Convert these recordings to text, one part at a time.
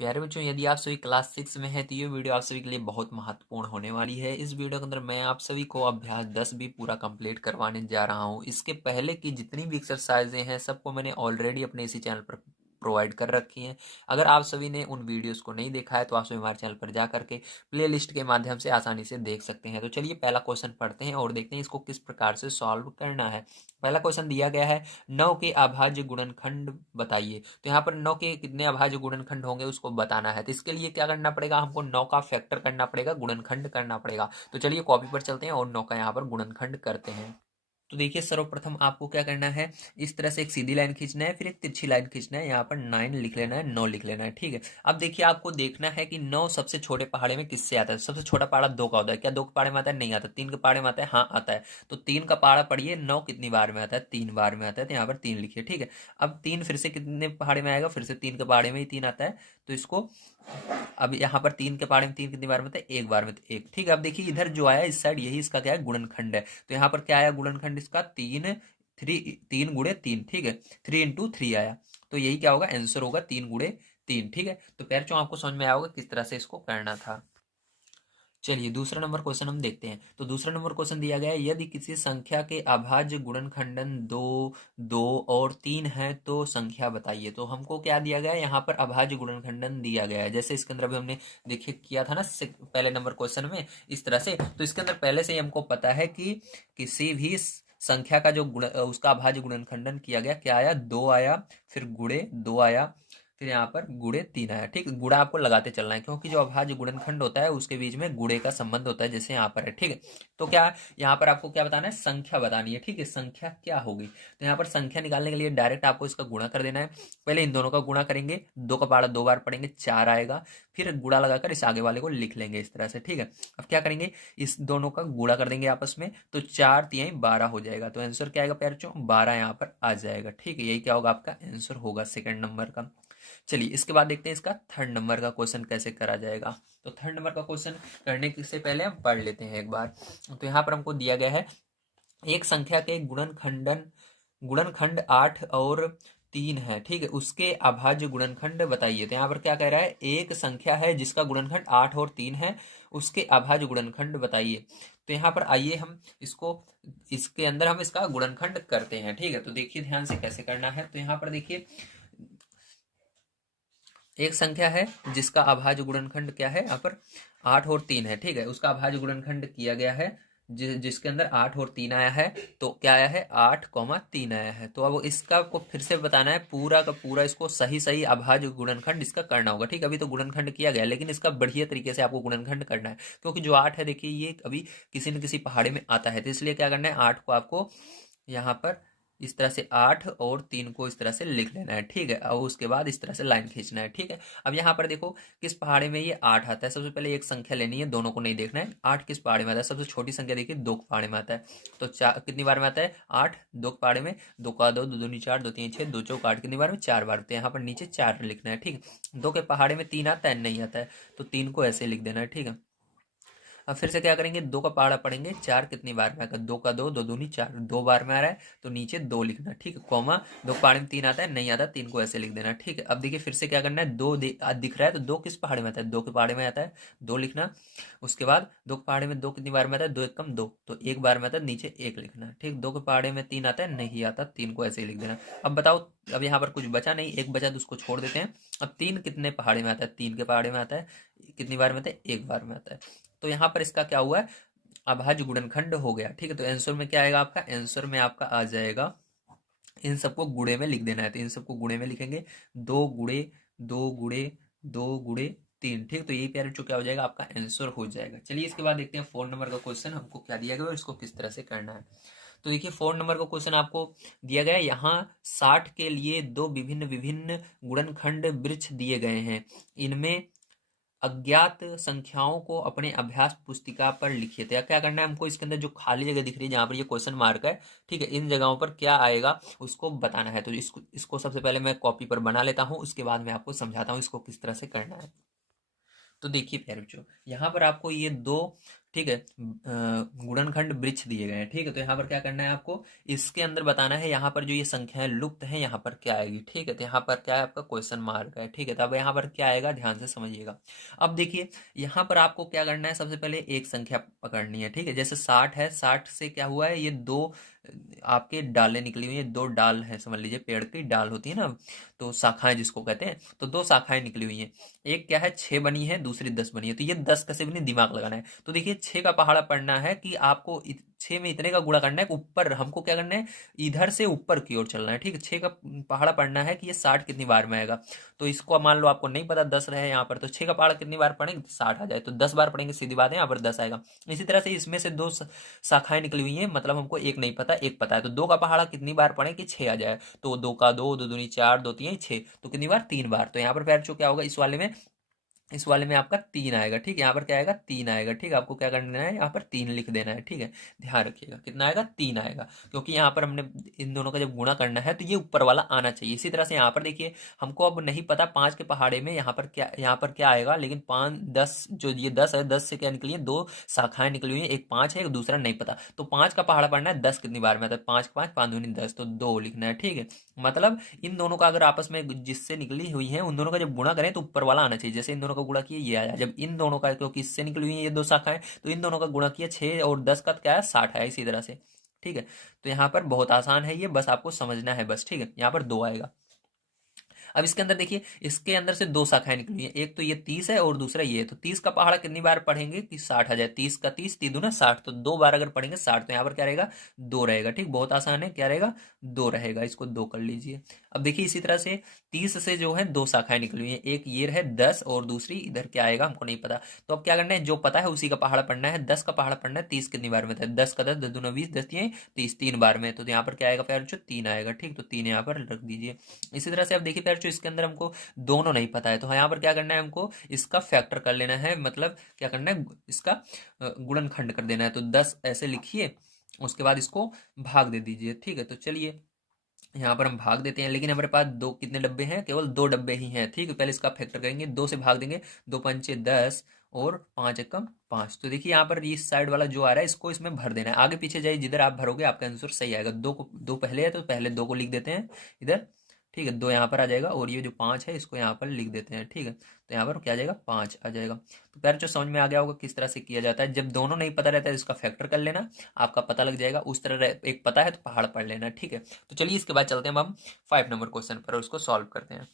प्यारे बच्चों, यदि आप सभी क्लास 6 में हैं तो ये वीडियो आप सभी के लिए बहुत महत्वपूर्ण होने वाली है। इस वीडियो के अंदर मैं आप सभी को अभ्यास 10 भी पूरा कंप्लीट करवाने जा रहा हूँ। इसके पहले की जितनी भी एक्सरसाइजें हैं सबको मैंने ऑलरेडी अपने इसी चैनल पर प्रोवाइड कर रखी हैं। अगर आप सभी ने उन वीडियोस को नहीं देखा है तो आप सभी हमारे चैनल पर जा करके प्ले लिस्ट के माध्यम से आसानी से देख सकते हैं। तो चलिए पहला क्वेश्चन पढ़ते हैं और देखते हैं इसको किस प्रकार से सॉल्व करना है। पहला क्वेश्चन दिया गया है, 9 के अभाज्य गुणनखंड बताइए। तो यहाँ पर 9 के कितने अभाज्य गुणनखंड होंगे उसको बताना है। तो इसके लिए क्या करना पड़ेगा, हमको 9 का फैक्टर करना पड़ेगा, गुणनखंड करना पड़ेगा। तो चलिए कॉपी पर चलते हैं और 9 का यहाँ पर गुणनखंड करते हैं। तो देखिए सर्वप्रथम आपको क्या करना है, इस तरह से एक सीधी लाइन खींचना है, फिर एक तिरछी लाइन खींचना है, यहाँ पर 9 लिख लेना है, 9 लिख लेना है। ठीक है, अब देखिए आपको देखना है कि 9 सबसे छोटे पहाड़े में किससे आता है। सबसे छोटा पहाड़ा 2 का होता है। क्या 2 के पहाड़े में आता है? नहीं आता। 3 के पहाड़े में आता है? हाँ आता है। तो 3 का पहाड़ा पढ़िए, 9 कितनी बार में आता है? 3 बार में आता है। तो यहाँ पर 3 लिखिए। ठीक है, अब 3 फिर से कितने पहाड़े में आएगा? फिर से 3 के पहाड़े में ही 3 आता है। तो इसको अब यहाँ पर 3 के पहाड़े में 3 कितनी बार में था? एक बार में। तो एक। ठीक है, अब देखिए इधर जो आया इस साइड यही इसका क्या है? गुणनखंड है। तो यहाँ पर क्या आया गुणनखंड इसका? 3 3 3 गुणे 3। ठीक है, 3 × 3 आया। तो यही क्या होगा? आंसर होगा 3 × 3। ठीक है, तो पैर आपको समझ में आया होगा किस तरह से इसको करना था। चलिए दूसरा नंबर क्वेश्चन हम देखते हैं। तो दूसरा नंबर क्वेश्चन दिया गया है, यदि किसी संख्या के अभाज्य गुणनखंडन 2 2 और 3 है तो संख्या बताइए। तो हमको क्या दिया गया है, यहाँ पर अभाज्य गुणनखंडन दिया गया है। जैसे इसके अंदर अभी हमने देखिए किया था ना पहले नंबर क्वेश्चन में इस तरह से। तो इसके अंदर पहले से ही हमको पता है कि किसी भी संख्या का जो गुण उसका अभाज्य गुणनखंडन किया गया, क्या आया? 2 आया, फिर गुणे 2 आया, फिर यहाँ पर गुणे 3 आया। ठीक, गुणा आपको लगाते चलना है क्योंकि जो अभाज्य गुणनखंड होता है उसके बीच में गुणे का संबंध होता है, जैसे यहाँ पर है। ठीक है, तो क्या यहाँ पर आपको क्या बताना है? संख्या बतानी है। ठीक है, संख्या क्या होगी? तो यहाँ पर संख्या निकालने के लिए डायरेक्ट आपको इसका गुणा कर देना है। पहले इन दोनों का गुणा करेंगे, 2 का पहाड़ा 2 बार पढ़ेंगे, 4 आएगा। फिर गुणा लगाकर इस आगे वाले को लिख लेंगे इस तरह से। ठीक है, अब क्या करेंगे, इस दोनों का गुणा कर देंगे आपस में, तो 4 तिहाई 12 हो जाएगा। तो आंसर क्या आएगा प्यारे? 12 यहाँ पर आ जाएगा। ठीक है, यही क्या होगा? आपका आंसर होगा सेकंड नंबर का। चलिए इसके बाद देखते हैं इसका थर्ड नंबर का क्वेश्चन कैसे करा जाएगा। तो थर्ड नंबर का क्वेश्चन करने से पहले हम पढ़ लेते हैं एक बार। तो यहाँ पर हमको दिया गया है, एक संख्या के गुणनखंड 8 और 3 है। ठीक है, उसके अभाज्य गुणनखंड बताइए। तो यहाँ पर क्या कह रहा है, एक संख्या है जिसका गुणनखंड 8 और 3 है, उसके अभाज्य गुणनखंड बताइए। तो यहाँ पर आइए हम इसको इसके अंदर हम इसका गुणनखंड करते हैं। ठीक है, तो देखिए ध्यान से कैसे करना है। तो यहाँ पर देखिए एक संख्या है जिसका अभाज्य गुणनखंड क्या है, यहाँ पर 8 और 3 है। ठीक है, उसका अभाज्य गुणनखंड किया गया है जिसके अंदर 8 और 3 आया है। तो क्या आया है? 8, 3 आया है। तो अब इसका आपको फिर से बताना है पूरा का पूरा, इसको सही सही अभाज्य गुणनखंड इसका करना होगा। ठीक है, अभी तो गुणनखंड किया गया लेकिन इसका बढ़िया तरीके से आपको गुणनखंड करना है क्योंकि जो 8 है देखिए ये अभी किसी न किसी पहाड़े में आता है। तो इसलिए क्या करना है, 8 को आपको यहाँ पर इस तरह से 8 और 3 को इस तरह से लिख लेना है। ठीक है, और उसके बाद इस तरह से लाइन खींचना है। ठीक है, अब यहाँ पर देखो किस पहाड़े में ये 8 आता है। सबसे पहले एक संख्या लेनी है, दोनों को नहीं देखना है। 8 किस पहाड़े में आता है? सबसे छोटी संख्या देखिए 2 के पहाड़े में आता है। तो चार कितनी बार में आता है? 8 2 के पहाड़े में, 2 का 2, 2 दूनी 4, 2 3 6, 2 चौक 8 कितनी बार में? 4 बार। तो यहाँ पर नीचे 4 लिखना है। ठीक है, 2 के पहाड़े में 3 आता है? नहीं आता है। तो 3 को ऐसे लिख देना है। ठीक है, अब फिर से क्या करेंगे, 2 का पहाड़ा पढ़ेंगे, 4 कितनी बार में आएगा? 2 का 2, 2 दूनी 4, 2 बार में आ रहा है। तो नीचे 2 लिखना। ठीक है, कॉमा 2 पहाड़े में 3 आता है? नहीं आता। 3 को ऐसे लिख देना। ठीक है, अब देखिए फिर से क्या करना है, 2 दिख रहा है तो 2 किस पहाड़े में आता है? 2 के पहाड़े में आता है, 2 लिखना। उसके बाद 2 के पहाड़े में 2 कितनी बार में आता है? 2 एकम 2, तो 1 बार में आता है, नीचे 1 लिखना। ठीक, 2 के पहाड़े में 3 आता है? नहीं आता। 3 को ऐसे ही लिख देना। अब बताओ, अब यहाँ पर कुछ बचा नहीं, एक बचा तो उसको छोड़ देते हैं। अब 3 कितने पहाड़े में आता है? 3 के पहाड़े में आता है, कितनी बार में आता है? 1 बार में आता है। तो यहाँ पर इसका क्या हुआ है, अभाज्य गुणनखंड हो गया। ठीक है, तो आंसर में क्या आएगा आपका? आंसर में आपका आ जाएगा, इन सबको गुणे में लिख देना है। तो इन सबको गुणे में लिखेंगे, 2 गुणे 2 गुणे 2 गुणे 3। ठीक, तो यही प्यारे जो क्या हो जाएगा, आपका आंसर हो जाएगा। चलिए इसके बाद देखते हैं 4 नंबर का क्वेश्चन हमको क्या दिया गया और इसको किस तरह से करना है। तो देखिए 4 नंबर का क्वेश्चन आपको दिया गया है, यहाँ 60 के लिए दो विभिन्न विभिन्न गुणनखंड वृक्ष दिए गए हैं, इनमें अज्ञात संख्याओं को अपने अभ्यास पुस्तिका पर लिखिए। तो क्या करना है हमको, इसके अंदर जो खाली जगह दिख रही है जहां पर ये क्वेश्चन मार्क है, ठीक है, इन जगहों पर क्या आएगा उसको बताना है। तो इसको सबसे पहले मैं कॉपी पर बना लेता हूं, उसके बाद मैं आपको समझाता हूं इसको किस तरह से करना है। तो देखिए प्यारे बच्चों, यहाँ पर आपको ये दो ठीक है, गुणनखंड वृक्ष दिए गए हैं। ठीक है, तो यहाँ पर क्या करना है आपको, इसके अंदर बताना है यहाँ पर जो ये संख्याएं लुप्त हैं यहाँ पर क्या आएगी। ठीक है, तो यहाँ पर क्या है आपका क्वेश्चन मार्क है। ठीक है, तो अब यहाँ पर क्या आएगा ध्यान से समझिएगा। अब देखिए यहाँ पर आपको क्या करना है, सबसे पहले एक संख्या पकड़नी है। ठीक है, जैसे 60 है, 60 से क्या हुआ है, ये दो आपके डालें निकली हुई हैं, दो डाल हैं, समझ लीजिए पेड़ की डाल होती है ना, तो शाखाएं जिसको कहते हैं, तो दो शाखाएं निकली हुई हैं। एक क्या है 6 बनी है, दूसरी 10 बनी है, तो ये 10 कैसे बनी, दिमाग लगाना है। तो देखिए 6 का पहाड़ा पढ़ना है कि आपको 6 में इतने का गुणा करना है, ऊपर हमको क्या करना है, इधर से ऊपर की ओर चलना है। ठीक है, 6 का पहाड़ा पढ़ना है कि ये 60 कितनी बार में आएगा। तो इसको मान लो आपको नहीं पता, 10 रहे यहाँ पर, तो 6 का पहाड़ा कितनी बार पढ़ेंगे, 60 आ जाए, तो 10 बार पढ़ेंगे, सीधी बात है, यहाँ पर 10 आएगा। इसी तरह से इसमें से दो शाखाएं निकली हुई हैं, मतलब हमको एक नहीं पता एक पता है, तो 2 का पहाड़ा कितनी बार पढ़े कि 6 आ जाए, तो 2 का 2, 2 दूनी 4, 2 तीन 6, तो कितनी बार, 3 बार। तो यहाँ पर पैर क्या होगा, इस वाले में आपका 3 आएगा। ठीक है, यहाँ पर क्या आएगा, 3 आएगा। ठीक है, आपको क्या करना है, यहाँ पर 3 लिख देना है। ठीक है, ध्यान रखिएगा कितना आएगा, 3 आएगा, क्योंकि यहाँ पर हमने इन दोनों का जब गुणा करना है तो ये ऊपर वाला आना चाहिए। इसी तरह से यहाँ पर देखिए, हमको अब नहीं पता 5 के पहाड़े में यहाँ पर क्या आएगा, लेकिन 5 10, जो ये 10 है, 10 से क्या निकली है, दो शाखाएं निकली हुई है, एक 5 है, एक दूसरा नहीं पता, तो 5 का पहाड़ा पढ़ना है, 10 कितनी बार में आता है, 5 5 5 दूनी 10, तो 2 लिखना है। ठीक है, मतलब इन दोनों का अगर आपस में जिससे निकली हुई है उन दोनों का जब गुणा करें तो ऊपर वाला आना चाहिए। जैसे इन दोनों का गुणा किया ये आया, जब इन दोनों का, क्योंकि इससे निकली हुई है ये दो शाखाएं, तो इन दोनों का गुणा किया 6 और 10 का क्या है, 60 है, इसी तरह से। ठीक है, तो यहाँ पर बहुत आसान है ये, बस आपको समझना है बस। ठीक है, यहाँ पर 2 आएगा। अब इसके अंदर देखिए, इसके अंदर से दो शाखाएं निकली हैं, एक तो ये 30 है और दूसरा ये है, तो 30 का पहाड़ा कितनी बार पढ़ेंगे कि 60 आ जाए, 30 का 30, 3 दूना 60, तो 2 बार अगर पढ़ेंगे 60, तो यहाँ पर क्या रहेगा, 2 रहेगा। ठीक, बहुत आसान है, क्या रहेगा, 2 रहेगा, इसको 2 कर लीजिए। अब देखिए इसी तरह से 30 से जो है दो शाखाएं निकली हुई है, एक ये है 10 और दूसरी इधर क्या आएगा हमको नहीं पता। तो अब क्या करना है, जो पता है उसी का पहाड़ा पढ़ना है। 10 का पहाड़ा पढ़ना है, 30 कितनी बार में था, 10 का 10, 10 दूना 20, 10 तीन 30, 3 बार में, तो यहाँ पर क्या आएगा प्यार, जो 3 आएगा। ठीक, तो 3 यहाँ पर रख दीजिए। इसी तरह से अब देखिए प्यार, जो इसके अंदर हमको दोनों नहीं पता है, तो यहाँ पर क्या करना है, हमको इसका फैक्टर कर लेना है, मतलब क्या करना है, इसका गुणनखंड कर देना है। तो 10 ऐसे लिखिए, उसके बाद इसको भाग दे दीजिए। ठीक है, तो चलिए यहाँ पर हम भाग देते हैं, लेकिन हमारे पास दो कितने डब्बे हैं, केवल 2 डब्बे ही हैं। ठीक है, पहले इसका फैक्टर करेंगे, 2 से भाग देंगे, 2 पंचे 10 और 5 एकम 5। तो देखिए यहाँ पर इस साइड वाला जो आ रहा है इसको इसमें भर देना है, आगे पीछे जाइए, जिधर आप भरोगे आपका आंसर सही आएगा। दो पहले है तो पहले 2 को लिख देते हैं इधर। ठीक है, 2 यहाँ पर आ जाएगा, और ये जो 5 है इसको यहाँ पर लिख देते हैं। ठीक है, तो यहाँ पर क्या आ जाएगा, 5 आ जाएगा। तो पैर जो समझ में आ गया होगा किस तरह से किया जाता है, जब दोनों नहीं पता रहता है इसका फैक्टर कर लेना, आपका पता लग जाएगा। उस तरह एक पता है तो पहाड़ पढ़ लेना। ठीक है, तो चलिए इसके बाद चलते हैं हम 5 नंबर क्वेश्चन पर, उसको सॉल्व करते हैं।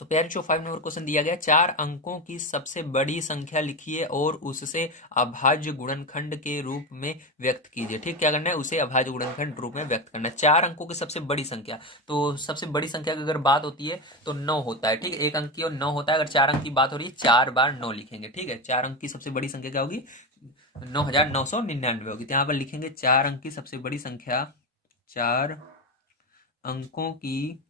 तो प्यारे जो 5 नंबर क्वेश्चन दिया गया, 4 अंकों की सबसे बड़ी संख्या लिखिए और उससे अभाज्य गुणनखंड के रूप में व्यक्त कीजिए। ठीक, क्या करना है, उसे अभाज्य गुणनखंड रूप में व्यक्त करना है। 4 अंकों की सबसे बड़ी संख्या, तो सबसे बड़ी संख्या की अगर बात होती है तो 9 होता है। ठीक, एक अंक की और 9 होता है। अगर 4 अंक की बात हो रही है, 4 बार 9 लिखेंगे। ठीक है, 4 अंक की सबसे बड़ी संख्या क्या होगी, 9,999 होगी। तो यहाँ पर लिखेंगे 4 अंक की सबसे बड़ी संख्या, 4 अंकों की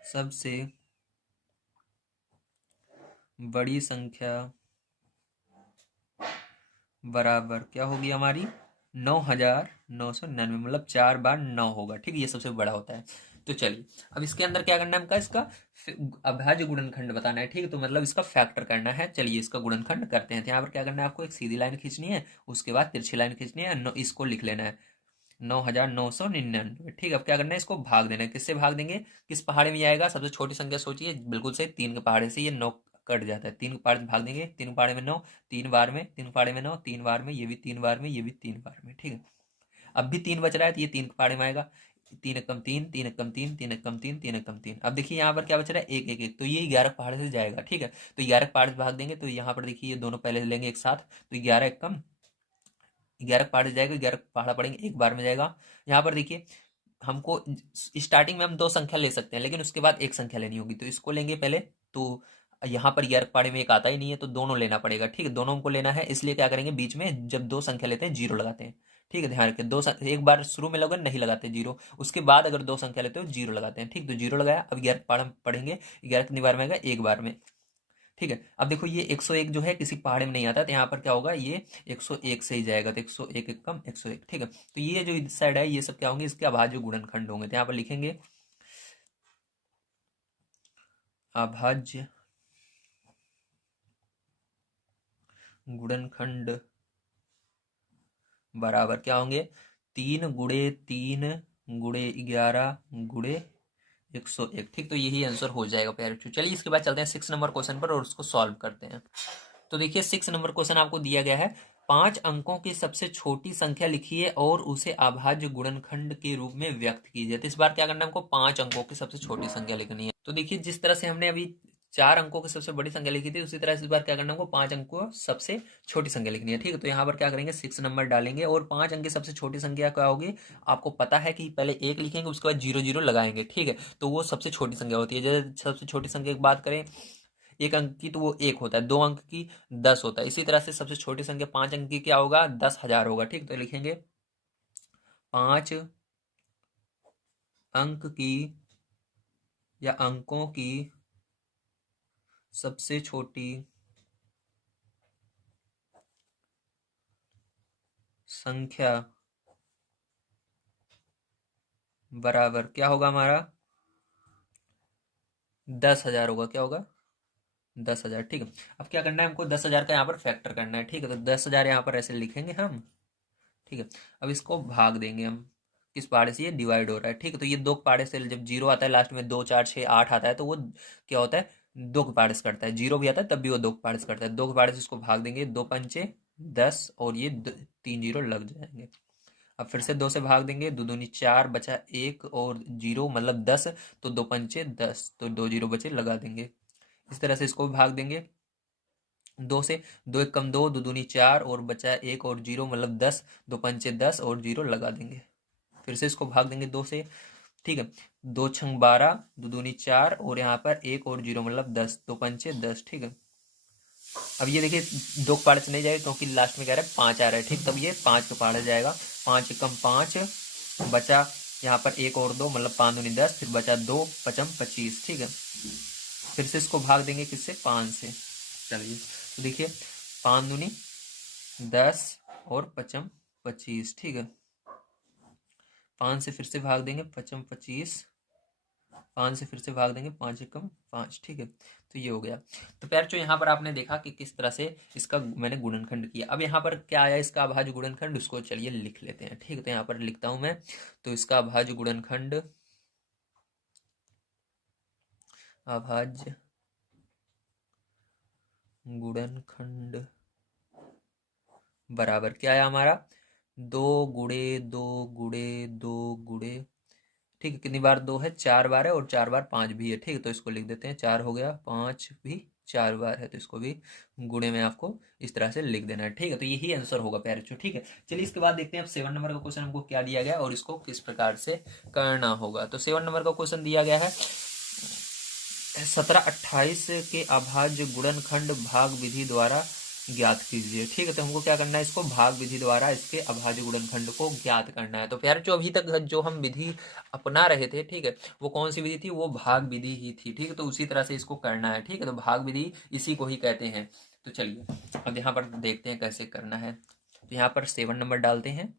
सबसे बड़ी संख्या बराबर क्या होगी हमारी, 9,999, मतलब 4 बार 9 होगा। ठीक है, ये सबसे बड़ा होता है। तो चलिए अब इसके अंदर क्या करना है, हमका इसका अभाज्य गुणनखंड बताना है। ठीक है, तो मतलब इसका फैक्टर करना है। चलिए इसका गुणनखंड करते हैं। तो यहाँ पर क्या करना है, आपको एक सीधी लाइन खींचनी है, उसके बाद तिरछी लाइन खींचनी है, इसको लिख लेना है 9,999। ठीक है, अब क्या करना है, इसको भाग देना है। किससे भाग देंगे, किस पहाड़े में आएगा, सबसे छोटी संख्या सोचिए, बिल्कुल से 3 के पहाड़े से ये 9 कट जाता है। 3 के पहाड़े से भाग देंगे, 3 पहाड़े में 9, 3 बार में, 3 पहाड़े में 9, 3 बार में, ये भी 3 बार में, ये भी 3 बार में। ठीक है, अब भी 3 बच रहा है, तो ये 3 के पहाड़े में आएगा, 3 एकम 3, 3 एकम 3, 3 एकम 3, 3 एकम 3। अब देखिए यहाँ पर क्या बच रहा है, 1 1 1, तो ये 11 पहाड़े से जाएगा। ठीक है, तो 11 पहाड़े से भाग देंगे, तो यहाँ पर देखिए ये दोनों पहले लेंगे एक साथ, तो 11 एकम 11 पहाड़े जाएगा, 11 पहाड़ा पड़ेंगे, एक बार में जाएगा। यहाँ पर देखिए हमको स्टार्टिंग में हम 2 संख्या ले सकते हैं, लेकिन उसके बाद एक संख्या लेनी होगी, तो इसको लेंगे पहले। तो यहाँ पर 11 पाड़े में एक आता ही नहीं है, तो दोनों लेना पड़ेगा। ठीक है, दोनों हमको लेना है, इसलिए क्या करेंगे, बीच में जब 2 संख्या लेते हैं 0 लगाते हैं। ठीक है, ध्यान रखें, एक बार शुरू में लगन नहीं लगाते 0, उसके बाद अगर 2 संख्या लेते हो 0 लगाते हैं। ठीक, तो 0 लगाया, अब 11 पहाड़ पढ़ेंगे, 11 कितनी बार में आएगा, एक बार में। ठीक है, अब देखो ये 101 जो है किसी पहाड़े में नहीं आता, तो यहाँ पर क्या होगा, ये 101 से ही जाएगा, तो 101 एकम 101। ठीक है, तो ये जो इस साइड है ये सब क्या होंगे, इसके अभाज्य गुणनखंड होंगे। तो यहाँ पर लिखेंगे अभाज्य गुणनखंड बराबर क्या होंगे, 3 × 3 × 11 × 101। ठीक, तो यही आंसर हो जाएगा प्यारे। चलिए इसके बाद चलते हैं 6 नंबर क्वेश्चन पर और उसको सॉल्व करते हैं। तो देखिए 6 नंबर क्वेश्चन आपको दिया गया है, 5 अंकों की सबसे छोटी संख्या लिखिए और उसे अभाज्य गुणनखंड के रूप में व्यक्त कीजिए। तो इस बार क्या करना है हमको, 5 अंकों की सबसे छोटी संख्या लिखनी है। तो देखिए जिस तरह से हमने अभी 4 अंकों की सबसे बड़ी संख्या लिखी थी, उसी तरह से इस बार क्या करना है हमको, 5 अंकों सबसे छोटी संख्या लिखनी है। ठीक है, तो यहाँ पर क्या करेंगे, 6 नंबर डालेंगे और 5 अंक की सबसे छोटी संख्या क्या होगी, आपको पता है कि पहले 1 लिखेंगे उसके बाद 0 0 लगाएंगे। ठीक है, तो वो सबसे छोटी संख्या होती है। जैसे सबसे छोटी संख्या की बात करें 1 अंक की, तो वो 1 होता है। 2 अंक की 10 होता है। इसी तरह से सबसे छोटी संख्या 5 अंक की क्या होगा, 10,000 होगा। ठीक, तो लिखेंगे 5 अंक की या अंकों की सबसे छोटी संख्या बराबर क्या होगा हमारा, 10,000 होगा। क्या होगा, 10,000। ठीक है, अब क्या करना है हमको, 10,000 का यहाँ पर फैक्टर करना है। ठीक है, तो 10,000 यहाँ पर ऐसे लिखेंगे हम। ठीक है, अब इसको भाग देंगे हम, किस पाड़े से, ये डिवाइड हो रहा है। ठीक है, तो ये 2 पाड़े से जब 0 आता है लास्ट में, 2 4 6 8 आता है, तो वो क्या होता है, 2 के पाड़े से करता है। 0 भी आता है तब भी वो 2 के पाड़े से करता है। 2 के पाड़े से इसको भाग देंगे, 2 पंचे 10 और ये 3 0 लग जाएंगे। अब फिर से 2 से भाग देंगे, 2 दूनी 4 बचा 1 और 0 मतलब 10, तो 2 पंचे 10, तो 2 0 बचे लगा देंगे। इस तरह से इसको भी भाग देंगे 2 से, 2 1 कम 2, 2 दूनी 4 और बचा 1 और 0 मतलब 10, 2 पंचे 10 और 0 लगा देंगे। फिर से इसको भाग देंगे 2 से। ठीक है, 2 6 12, 2 दूनी 4 और यहाँ पर 1 और 0 मतलब 10, 2 पंचे 10। ठीक है, अब ये देखिए 2 के पाड़े से नहीं जाएगा क्योंकि लास्ट में कह रहा है 5 आ रहा है। ठीक, तब ये 5 के पाड़े जाएगा। 5 1 कम 5 बचा, यहाँ पर 1 और 2 मतलब 5 दूनी 10, फिर बचा 2 5 25। ठीक है, फिर से इसको भाग देंगे किससे, 5 से। चलिए तो देखिए 5 दूनी 10 और 5 25। ठीक है, 5 से फिर से भाग देंगे 5 25, 5 से फिर से भाग देंगे 5 1 कम 5। ठीक है, तो ये हो गया। तो प्यार जो यहाँ पर आपने देखा कि किस तरह से इसका मैंने गुणनखंड किया। अब यहाँ पर क्या आया, इसका अभाज्य गुणनखंड, उसको चलिए लिख लेते हैं। ठीक है, तो यहाँ पर लिखता हूं मैं, तो इसका अभाज्य गुणनखंड, अभाज्य गुणनखंड बराबर क्या आया हमारा, 2 × 2 × 2 × 2। ठीक है, कितनी बार 2 है, 4 बार है, और 4 बार 5 भी है। ठीक है, तो इसको लिख देते हैं, 4 हो गया, 5 भी 4 बार है, तो इसको भी गुणे में आपको इस तरह से लिख देना है। ठीक है, तो यही आंसर होगा प्यारे बच्चों। ठीक है, चलिए इसके बाद देखते हैं अब 7 नंबर का क्वेश्चन हमको क्या दिया गया और इसको किस प्रकार से करना होगा। तो 7 नंबर का क्वेश्चन दिया गया है, 17 28 के अभाज्य गुणनखंड भाग विधि द्वारा ज्ञात कीजिए। ठीक है, तो हमको क्या करना है, इसको भाग विधि द्वारा इसके अभाज्य गुणनखंड को ज्ञात करना है। तो प्यारे जो अभी तक जो हम विधि अपना रहे थे, ठीक है, वो कौन सी विधि थी, वो भाग विधि ही थी। ठीक है, तो उसी तरह से इसको करना है। ठीक है, तो भाग विधि इसी को ही कहते हैं। तो चलिए अब यहाँ पर देखते हैं कैसे करना है। तो यहाँ पर 7 नंबर डालते हैं।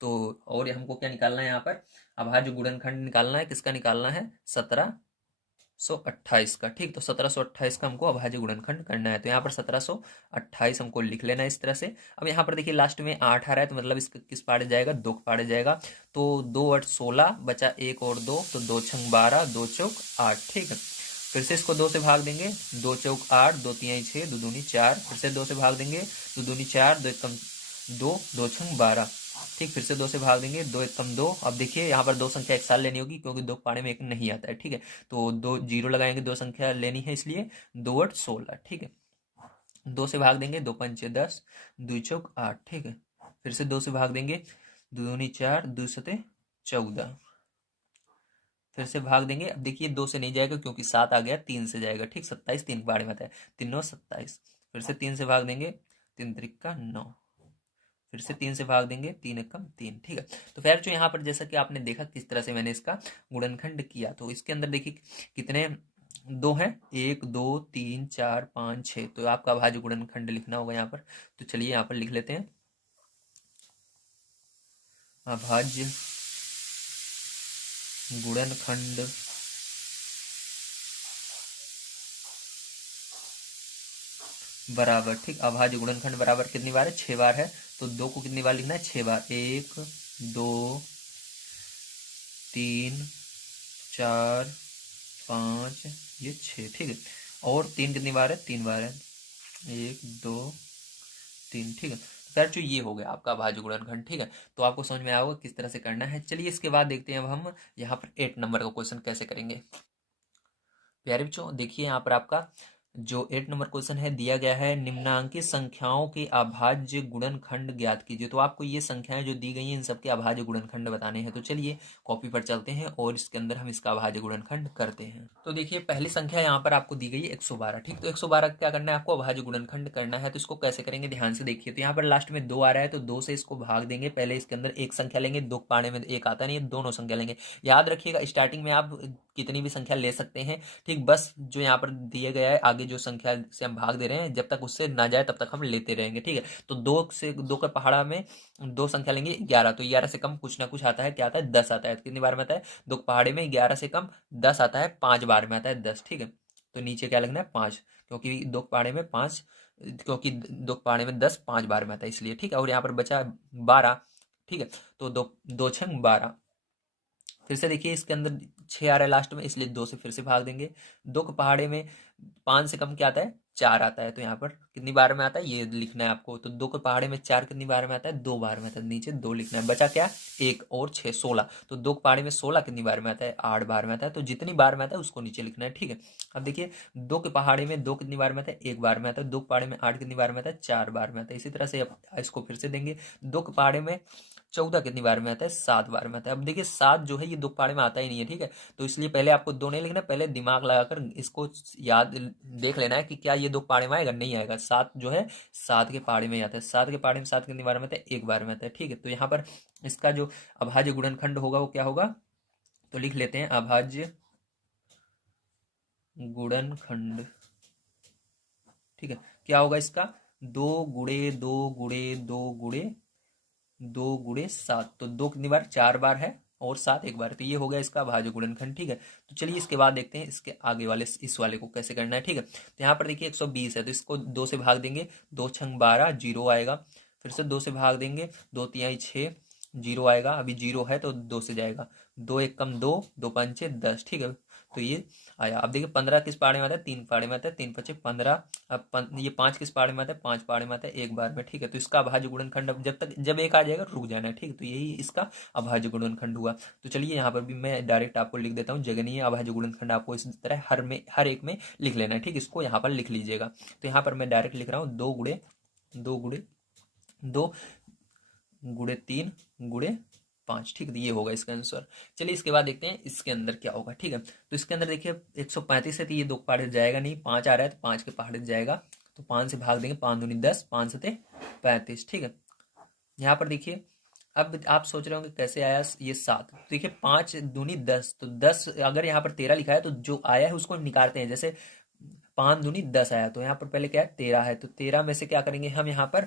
तो और हमको क्या निकालना है, यहाँ पर अभाज्य गुणनखंड निकालना है। किसका निकालना है, 1728 का। ठीक, तो 1728 का हमको अभाज्य गुणनखंड करना है। तो यहाँ पर 1728 हमको लिख लेना है इस तरह से। अब यहाँ पर देखिए लास्ट में 8 आ रहा है, तो मतलब इसका किस पाड़े जाएगा, 2 के पाड़े जाएगा। तो 2 8 16 बचा 1 और 2, तो 2 6 12, 2 चौक 8। ठीक है, फिर से इसको 2 से भाग देंगे, 2 चौक 8, 2 3 6, 2 दूनी 4, फिर से 2 से भाग देंगे, 2 दूनी 4, 2 1 कम 2, 2 6 12। ठीक, फिर से 2 से भाग देंगे, 2 1 कम 2। अब देखिए यहाँ पर 2 संख्या एक साथ लेनी होगी क्योंकि 2 पाड़े में 1 नहीं आता है। ठीक है, तो 2 0 लगाएंगे, 2 संख्या लेनी है इसलिए, 2 8 16। ठीक है, 2 से भाग देंगे, 2 पंचे 10, 2 चौक 8। ठीक है, फिर से 2 से भाग देंगे, 2 दूनी 4, 2 सते 14। फिर से भाग देंगे, अब देखिए 2 से नहीं जाएगा क्योंकि 7 आ गया, 3 से जाएगा। ठीक, 27 3 के बारे में आता है, 3 9 27। फिर से 3 से भाग देंगे, 3 त्रिक का 9। फिर से 3 से भाग देंगे, 3 1 कम 3। ठीक है, तो फिर जो यहाँ पर जैसा कि आपने देखा किस तरह से मैंने इसका गुणनखंड किया, तो इसके अंदर देखिए कितने 2 हैं, 1 2 3 4 5 6। तो आपका अभाज्य गुणनखंड लिखना होगा यहाँ पर। तो चलिए यहाँ पर लिख लेते हैं, अभाज्य गुणनखंड बराबर, ठीक, अभाज्य गुणनखंड बराबर कितनी बार है, 6 बार है, तो 2 को कितनी बार लिखना है, 6 बार, 1 2 3 4 5 ये 6, ठीक है, और 3 कितनी बार है, 3 बार है, 1 2 3, ठीक है। सर जो ये हो गया आपका अभाज्य गुणनखंड, ठीक है, तो आपको समझ में आया होगा किस तरह से करना है। चलिए इसके बाद देखते हैं अब हम यहाँ पर 8 नंबर का क्वेश्चन कैसे करेंगे। प्यारे बच्चों देखिए यहाँ पर आपका जो 8 नंबर क्वेश्चन है दिया गया है, निम्नांकित संख्याओं के अभाज्य गुणनखंड ज्ञात कीजिए। तो आपको ये संख्याएं जो दी गई हैं इन सबके अभाज्य गुणनखंड बताने हैं। तो चलिए कॉपी पर चलते हैं और इसके अंदर हम इसका अभाज्य गुणनखंड करते हैं। तो देखिए पहली संख्या यहाँ पर आपको दी गई है 112, ठीक, तो 112 क्या करना है, आपको अभाज्य गुणनखंड करना है। तो इसको कैसे करेंगे ध्यान से देखिए। तो यहाँ पर लास्ट में 2 आ रहा है, तो 2 से इसको भाग देंगे, पहले इसके अंदर एक संख्या लेंगे, 2 पाने में 1 आता नहीं है, दोनों संख्या लेंगे। याद रखिएगा स्टार्टिंग में आप कितनी भी संख्या ले सकते हैं, ठीक, बस जो यहाँ पर दिए गया है आगे जो संख्या से हम भाग दे रहे हैं जब तक उससे ना जाए तब तक हम लेते रहेंगे, ठीक है। तो 2 के पहाड़ा में 2 संख्या लेंगे 11, तो 11 से कम कुछ ना कुछ आता है, क्या आता है, 10 आता है। कितनी बार में आता है, 2 के पहाड़े में 11 से कम 10 आता है, 5 बार में आता है 10, ठीक है। तो नीचे क्या लिखना है, 5, क्योंकि 2 के पहाड़े में 5, क्योंकि 2 के पहाड़े में 10 5 बार में आता है इसलिए, ठीक है। और यहाँ पर बचा 12, ठीक है, तो 2 छंग 12। फिर से देखिए इसके अंदर 6 आ रहा है लास्ट में, इसलिए 2 से फिर से भाग देंगे। 2 के पहाड़े में 5 से कम क्या आता है, 4 आता है, तो यहाँ पर कितनी बार में आता है ये लिखना है आपको। तो 2 के पहाड़े में 4 कितनी बार में आता है, 2 बार में आता है, नीचे 2 लिखना है। बचा क्या, 1 और 6 16, तो 2 के पहाड़े में 16 कितनी बार में आता है, 8 बार में आता है, तो जितनी बार में आता है उसको नीचे लिखना है, ठीक है। अब देखिए 2 के पहाड़े में 2 कितनी बार में आता है, 1 बार में आता है, 2 के पहाड़े में 8 कितनी बार में आता है, 4 बार में आता है। इसी तरह से अब इसको फिर से देंगे। 2 के पहाड़े में 14 कितनी बार में आता है, 7 बार में आता है। अब देखिए 7 जो है ये 2 के पहाड़े में आता ही नहीं है, ठीक है, तो इसलिए पहले आपको 2 नहीं लिखना, पहले दिमाग लगाकर इसको याद देख लेना है कि क्या ये 2 के पहाड़े में आएगा, नहीं आएगा। 7 जो है 7 के पहाड़े में ही आता है, 7 के पहाड़े में 7 कितनी बार में आता है, 1 बार में आता है, ठीक है। तो यहाँ पर इसका जो अभाज्य गुणनखंड होगा वो क्या होगा, तो लिख लेते हैं अभाज्य गुणनखंड, ठीक है। क्या होगा इसका, 2 गुणे 2 गुणे 2 गुणे 2 गुणे 7, तो 2 कितनी बार, 4 बार है, और 7 1 बार, तो ये हो गया इसका अभाज्य गुणनखंड, ठीक है। तो चलिए इसके बाद देखते हैं इसके आगे वाले इस वाले को कैसे करना है, ठीक है। तो यहाँ पर देखिए 120 है, तो इसको 2 से भाग देंगे, 2 छंग 12 जीरो आएगा। फिर से 2 से भाग देंगे, 2 तिहाई 6 जीरो आएगा, अभी जीरो है तो 2 से जाएगा, 2 एक कम 2, 2 पंचे 10, ठीक है। तो ये आया। अब देखिए 15 किस पहाड़े में आता है, 3 पहाड़े में आता है, 3 पचे 15। अब ये 5 किस पहाड़े में आता है, 5 पहाड़े में आता है, 1 बार में, ठीक है। तो इसका अभाज्य गुणनखंड अब जब एक आ जाएगा रुक जाना है, ठीक है। तो यही इसका अभाज्य गुणनखंड हुआ। तो चलिए यहाँ पर भी मैं डायरेक्ट आपको लिख देता हूँ, जगनीय अभाज्य गुणनखंड आपको इस तरह हर एक में लिख लेना है, ठीक, इसको यहाँ पर लिख लीजिएगा। तो यहाँ पर मैं डायरेक्ट लिख रहा हूँ 2 गुणे 2 गुणे 2 गुणे 3 गुणे 5, ठीक है, ये होगा इसका आंसर। चलिए इसके बाद देखते हैं इसके अंदर क्या होगा, ठीक है। तो इसके अंदर देखिए 135 है, तो ये 2 के पहाड़े जाएगा नहीं, 5 आ रहा है तो 5 के पहाड़े जाएगा, तो 5 से भाग देंगे, 5 दूनी 10, 5 सते 35, ठीक है। यहाँ पर देखिए अब आप सोच रहे होंगे कैसे आया ये 7, देखिए 5 दूनी 10, तो 10 अगर यहाँ पर 13 लिखा है तो जो आया है उसको निकालते हैं। जैसे 5 दूनी 10 आया, तो यहाँ पर पहले क्या है 13 है, तो 13 में से क्या करेंगे हम यहाँ पर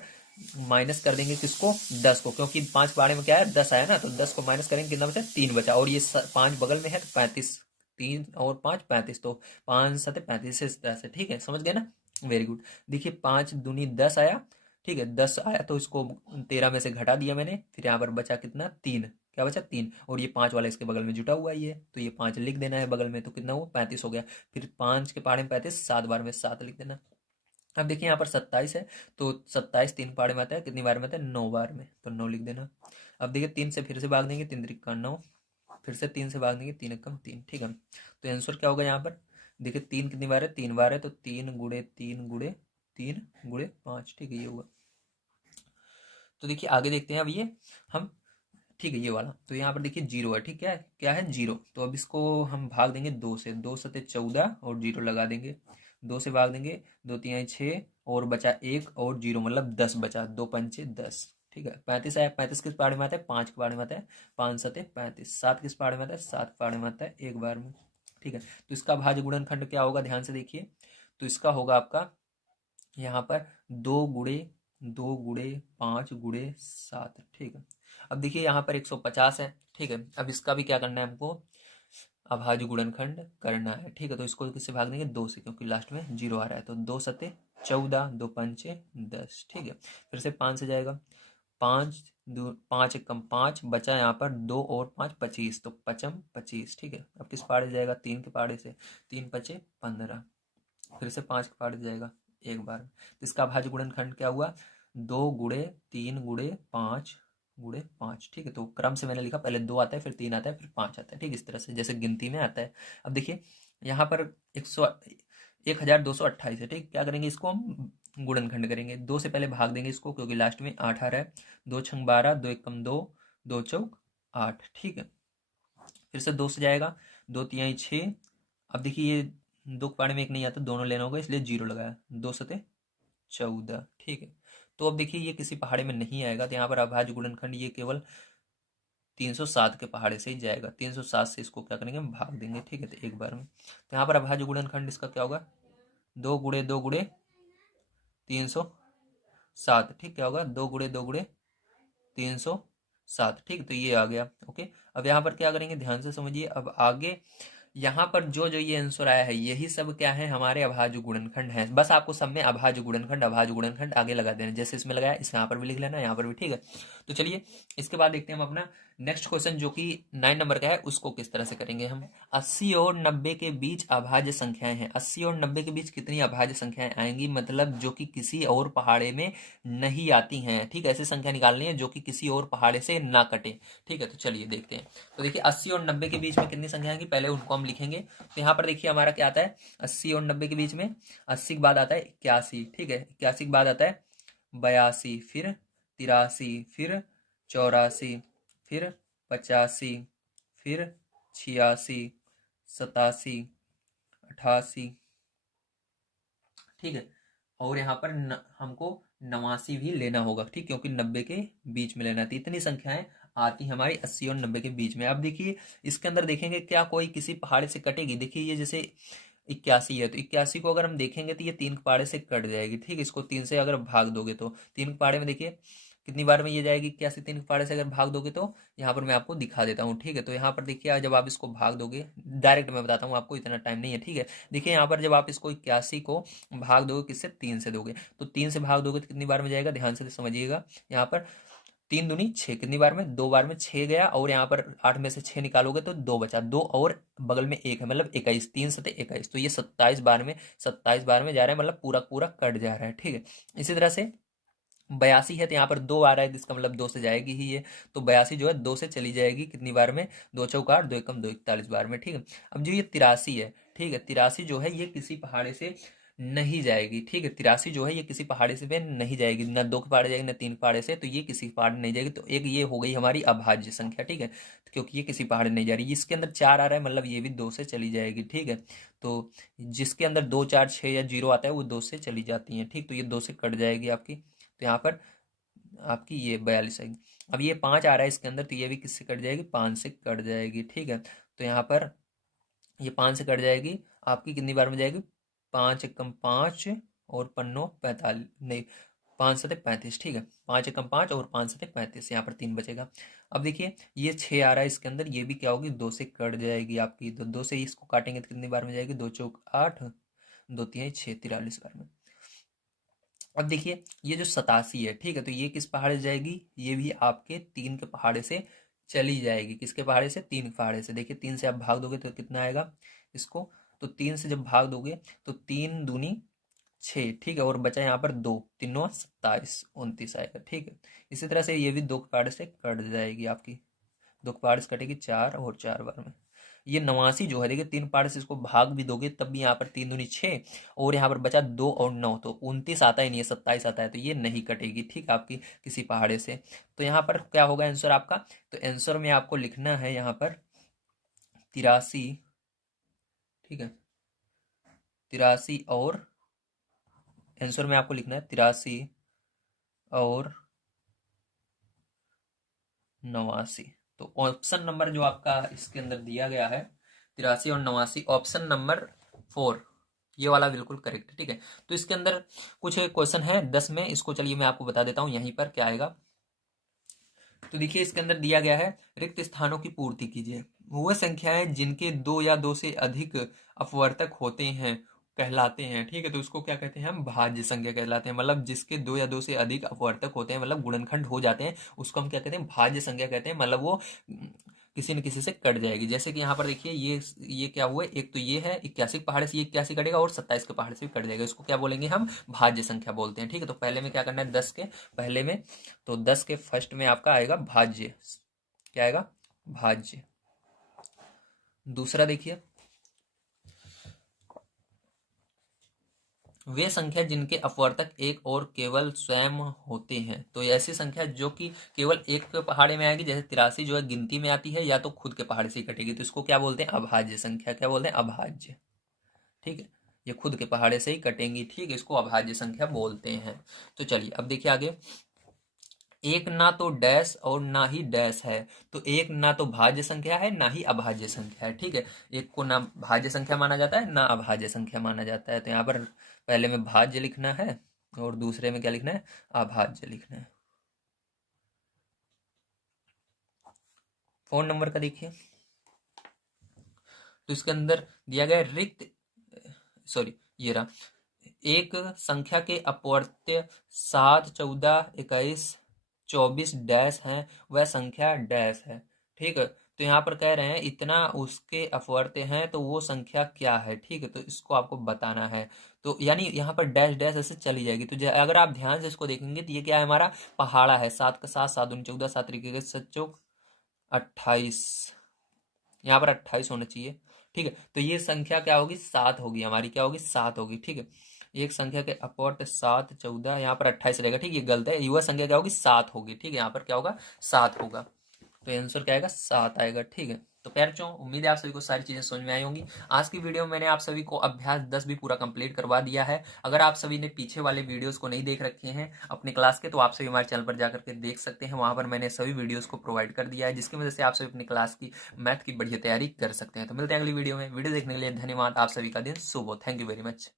माइनस कर देंगे किसको, 10 को, क्योंकि 5 बारे में क्या है 10 आया ना, तो 10 को माइनस करेंगे, कितना बचा, 3 बचा, और ये 5 बगल में है तो 35, 3 और 5 35, तो 5 सते 35 इस तरह से, ठीक है, समझ गए ना, वेरी गुड। देखिए 5 दूनी 10 आया, ठीक है, 10 आया तो इसको 13 में से घटा दिया मैंने, फिर यहाँ पर बचा कितना, 3, क्या बचा 3, और ये 5 वाला इसके बगल में जुटा हुआ ही है, तो ये 5 लिख देना है बगल में, तो कितना हुआ 35 हो गया। फिर 5 के पहाड़े में 35, 7 बार में 7 लिख देना। अब देखिए यहाँ पर 27 है, तो 27 3 पहाड़े में आता है, कितनी बार में आता है, 9 बार में, तो 9 लिख देना। अब देखिए 3 से फिर से भाग देंगे, 3 त्रिक 9, फिर से 3 से भाग देंगे, 3 एकम 3, ठीक है। तो आंसर क्या होगा यहाँ पर, देखिए 3 कितनी बार है, 3 बार है, तो 3 गुणे 3 गुणे 3 गुणे 5, ठीक है, ये हुआ। तो देखिए आगे देखते हैं अब ये हम, ठीक है, ये वाला, तो यहाँ पर देखिए जीरो है, ठीक है, क्या है जीरो, तो अब इसको हम भाग देंगे 2 से, 2 सते 14 और जीरो लगा देंगे, 2 से भाग देंगे, 2 तिहाई 6 और बचा 1 और जीरो, मतलब 10 बचा, 2 पंचे 10, ठीक है। 35 आया, 35 किस पहाड़े में आता है, 5 के पहाड़े में आता है, 5 सते 35, 7 किस पहाड़े में आता है, 7 पहाड़े में आता है, 1 बार में, ठीक है। तो इसका भाज्य गुणनखंड क्या होगा, ध्यान से देखिए। तो इसका होगा आपका यहाँ पर 2 गुणे 2 गुणे 5 गुणे 7, ठीक है। अब देखिए यहाँ पर 150 है, ठीक है। अब इसका भी क्या करना है हमको, अभाज्य गुणनखंड करना है। ठीक है, तो इसको किससे भाग देंगे? 2 से, क्योंकि लास्ट में 0 आ रहा है। तो 2 सते 14, 2 पंचे 10। ठीक है, फिर से 5 से जाएगा। 5 5 एकम 5, बचा यहाँ पर 2 और 5 25, तो पचम 25। ठीक है, अब किस पहाड़े से जाएगा? 3 के पहाड़े से। 3 पचे 15, फिर से 5 के पहाड़े से जाएगा एक बार। तो इसका अभाज्य गुणनखंड क्या हुआ? 2 गुणे 3 गुणे 5 गुणे 5। ठीक है, तो क्रम से मैंने लिखा, पहले 2 आता है, फिर 3 आता है, फिर 5 आता है। ठीक, इस तरह से जैसे गिनती में आता है। अब देखिए यहाँ पर 1228 है। ठीक, क्या करेंगे? इसको हम गुणनखंड करेंगे। 2 से पहले भाग देंगे इसको, क्योंकि लास्ट में 8 आ रहा है। 2 छंग 12, 2 एकम 2, 2 चौक 8। ठीक है, फिर से 2 से जाएगा। 2 तिहाई 6। अब देखिए ये 2 के पहाड़े में 1 नहीं आता, दोनों लेना होगा, इसलिए 0 लगाया। 2 सते 14। ठीक है, तो अब देखिए ये किसी पहाड़े में नहीं आएगा, तो यहाँ पर अभाज्य गुणनखंड ये केवल 307 के पहाड़े से ही जाएगा। 307 से इसको क्या करेंगे? भाग देंगे। ठीक है, तो एक बार में। तो यहाँ पर अभाज्य गुणनखंड इसका क्या होगा? 2 गुणे 2 गुणे 307। ठीक, क्या होगा? 2 गुणे 2 गुणे 307। ठीक, तो ये आ गया। ओके, अब यहाँ पर क्या करेंगे? ध्यान से समझिए। अब आगे यहाँ पर जो जो ये आंसर आया है, यही सब क्या है? हमारे अभाज्य गुणनखंड है। बस आपको सब में अभाज्य गुणनखंड आगे लगा देना, जैसे इसमें लगाया इस यहाँ पर भी लिख लेना, यहाँ पर भी। ठीक है, तो चलिए इसके बाद देखते हैं हम अपना नेक्स्ट क्वेश्चन, जो कि 9 नंबर का है। उसको किस तरह से करेंगे हम? 80 और 90 के बीच अभाज्य संख्याएं हैं। 80 और 90 के बीच कितनी अभाज्य संख्याएं आएंगी? मतलब जो कि किसी और पहाड़े में नहीं आती हैं। ठीक है, ऐसी संख्या निकालनी है जो कि किसी और पहाड़े से ना कटे। ठीक है, तो चलिए देखते हैं। तो देखिए 80 और 90 के बीच में कितनी संख्या आएंगी, पहले उनको हम लिखेंगे। तो यहाँ पर देखिए हमारा क्या आता है? 80 और 90 के बीच में 80 के बाद आता है 81। ठीक है, 81 के बाद आता है 82, फिर 83, फिर 84, फिर 85, फिर 86, 87, 88। ठीक है, और यहाँ पर हमको 89 भी लेना होगा। ठीक, क्योंकि 90 के बीच में लेना है। तो इतनी संख्याएं आती हमारी 80 और 90 के बीच में। अब देखिए इसके अंदर देखेंगे क्या कोई किसी पहाड़े से कटेगी? देखिए ये जैसे 81 है, तो 81 को अगर हम देखेंगे तो ये 3 के पहाड़े से कट जाएगी। ठीक, इसको 3 से अगर भाग दोगे तो 3 के पहाड़े में देखिए कितनी बार में ये जाएगी? 81 3 के पहाड़े से अगर भाग दोगे तो यहाँ पर मैं आपको दिखा देता हूँ। ठीक है, तो यहाँ पर देखिए जब आप इसको भाग दोगे, डायरेक्ट मैं बताता हूँ आपको, इतना टाइम नहीं है। ठीक है, देखिए यहाँ पर जब आप इसको 81 को भाग दोगे, किससे? 3 से दोगे, तो 3 से भाग दोगे तो कितनी बार में जाएगा? ध्यान से समझिएगा। यहाँ पर 3 दूनी 6, कितनी बार में? 2 बार में 6 गया, और यहाँ पर 8 में से 6 निकालोगे तो 2 बचा, 2 और बगल में 1 है, मतलब 21। 3 सते 21, तो ये 27 बार में, 27 बार में जा रहा है, मतलब पूरा पूरा कट जा रहा है। ठीक है, इसी तरह से 82 है, तो यहाँ पर 2 आ रहा है, जिसका मतलब 2 से जाएगी ही ये। तो 82 जो है 2 से चली जाएगी, कितनी बार में? 2 चौक 8, 2 एकम 2, 41 बार में। ठीक है, अब जो ये 83 है, ठीक है, 83 जो है ये किसी पहाड़े से नहीं जाएगी। ठीक है, 83 जो है ये किसी पहाड़े से पे नहीं जाएगी, ना 2 के पहाड़े जाएगी ना 3 के पहाड़े से, तो ये किसी पहाड़ नहीं जाएगी। तो एक ये हो गई हमारी अभाज्य संख्या। ठीक है, तो क्योंकि ये किसी पहाड़ नहीं जा रही, इसके अंदर 4 आ रहा है, मतलब ये भी 2 से चली जाएगी। ठीक है, तो जिसके अंदर 2 4 6 या 0 आता है वो 2 से चली जाती है। ठीक, तो ये 2 से कट जाएगी आपकी। तो यहाँ पर आपकी ये 42 आएगी। अब ये 5 आ रहा है इसके अंदर, तो ये भी किससे कट जाएगी? 5 से कट जाएगी। ठीक है, तो यहाँ पर ये 5 से कट जाएगी आपकी, कितनी बार में जाएगी? 5 एकम 5 और पन्नो 45, नहीं 5 सते 35। ठीक है, 5 एकम 5 और 5 सते 35, यहाँ पर 3 बचेगा। अब देखिए ये 6 आ रहा है इसके अंदर, ये भी क्या होगी? 2 से कट जाएगी आपकी। तो 2 से इसको काटेंगे तो कितनी बार में जाएगी? 2 चौक 8, 2 तिहाई 6, 43 बार में। अब देखिए ये जो 87 है, ठीक है, तो ये किस पहाड़े से जाएगी? ये भी आपके 3 के पहाड़े से चली जाएगी। किसके पहाड़े से? 3 के पहाड़े से। देखिए 3 से आप भाग दोगे तो कितना आएगा इसको? तो 3 से जब भाग दोगे तो 3 दूनी 6। ठीक है, और बचा यहाँ पर 2, 3 9 27, 29 आएगा। ठीक है, इसी तरह से ये भी 2 के पहाड़े से कट जाएगी आपकी। 2 के पहाड़े से कटेगी 4 और 4 बार में। ये 89 जो है, देखिए 3 पार्ट से इसको भाग भी दोगे तब भी यहाँ पर 3 दूनी 6, और यहाँ पर बचा 2 और 9, तो 29 आता ही नहीं है, 27 आता है, तो ये नहीं कटेगी। ठीक, आपकी किसी पहाड़े से। तो यहाँ पर क्या होगा आंसर आपका? तो आंसर में आपको लिखना है यहाँ पर 83। ठीक है, 83 और आंसर में आपको लिखना है 83 और 89। तो ऑप्शन नंबर जो आपका इसके अंदर दिया गया है 83 और 89, ऑप्शन नंबर 4, ये वाला बिल्कुल करेक्ट है। ठीक है, तो इसके अंदर कुछ क्वेश्चन है 10 में, इसको चलिए मैं आपको बता देता हूँ यहीं पर क्या आएगा। तो देखिए इसके अंदर दिया गया है रिक्त स्थानों की पूर्ति कीजिए। वह संख्याएं जिनके दो या दो से अधिक अपवर्तक होते हैं कहलाते हैं। ठीक है, तो उसको क्या कहते हैं हम, भाज्य संख्या कहलाते हैं। मतलब जिसके दो या दो से अधिक अपवर्तक होते हैं, मतलब गुणनखंड हो जाते हैं, उसको हम क्या कहते हैं, भाज्य संख्या कहते हैं। मतलब वो किसी न किसी से कट जाएगी। जैसे कि यहाँ पर देखिए ये क्या हुआ, एक तो ये है 81 पहाड़ से ये 81 कटेगा और 27 के पहाड़ से भी कट जाएगा। इसको क्या बोलेंगे हम, भाज्य संख्या बोलते हैं। ठीक है, तो पहले में क्या करना है, 10 के पहले में, तो 10 के फर्स्ट में आपका आएगा भाज्य। क्या आएगा, भाज्य। दूसरा देखिए, वे संख्या जिनके अपवर्तक एक और केवल स्वयं होते हैं। तो ऐसी संख्या जो कि केवल एक के पहाड़े में आएगी, जैसे 83 जो है गिनती में आती है या तो खुद के पहाड़े से ही कटेगी, तो इसको क्या बोलते हैं, अभाज्य संख्या। क्या बोलते हैं, अभाज्य। ठीक है, ये खुद के पहाड़े से ही कटेंगी। ठीक है, इसको अभाज्य संख्या बोलते हैं। तो चलिए अब देखिए आगे, एक ना तो डैश और ना ही डैश है। तो एक ना तो भाज्य संख्या है ना ही अभाज्य संख्या है। ठीक है, एक को ना भाज्य संख्या माना जाता है ना अभाज्य संख्या माना जाता है। तो यहाँ पर पहले में भाज्य लिखना है और दूसरे में क्या लिखना है, अभाज्य लिखना है। फोन नंबर का देखिए, तो इसके अंदर दिया गया रिक्त, सॉरी ये रहा, एक संख्या के अपवर्त्य 7, 14, 21, 24 डैश हैं, वह संख्या डैश है। ठीक है, तो यहाँ पर कह रहे हैं इतना उसके अपवर्त्य हैं, तो वो संख्या क्या है। ठीक है, तो इसको आपको बताना है। तो यानी यहाँ पर डैश डैश ऐसे चली जाएगी। तो अगर आप ध्यान से इसको देखेंगे तो ये क्या है, हमारा पहाड़ा है। 7 का 7, 7 दूनी 14, 7 तरीके के 28, यहाँ पर 28 होना चाहिए। ठीक है, तो ये संख्या क्या होगी, 7 होगी हमारी, क्या होगी, 7 होगी। ठीक है, एक संख्या के अपवर्त 7, 14, यहाँ पर 28 रहेगा। ठीक है, ये गलत है, युवा संख्या क्या होगी, 7 होगी। ठीक है, यहाँ पर क्या होगा, 7 होगा। तो आंसर क्या आएगा, 7 आएगा। ठीक है, तो प्यारे बच्चों, उम्मीद है आप सभी को सारी चीजें समझ में आई होंगी। आज की वीडियो में मैंने आप सभी को अभ्यास 10 भी पूरा कंप्लीट करवा दिया है। अगर आप सभी ने पीछे वाले वीडियोस को नहीं देख रखे हैं अपने क्लास के, तो आप सभी हमारे चैनल पर जाकर के देख सकते हैं। वहां पर मैंने सभी वीडियोस को प्रोवाइड कर दिया है, जिसकी वजह से आप सभी अपनी क्लास की मैथ की बढ़िया तैयारी कर सकते हैं। तो मिलते हैं अगली वीडियो में। वीडियो देखने के लिए धन्यवाद। आप सभी का दिन शुभ हो। Thank you very much.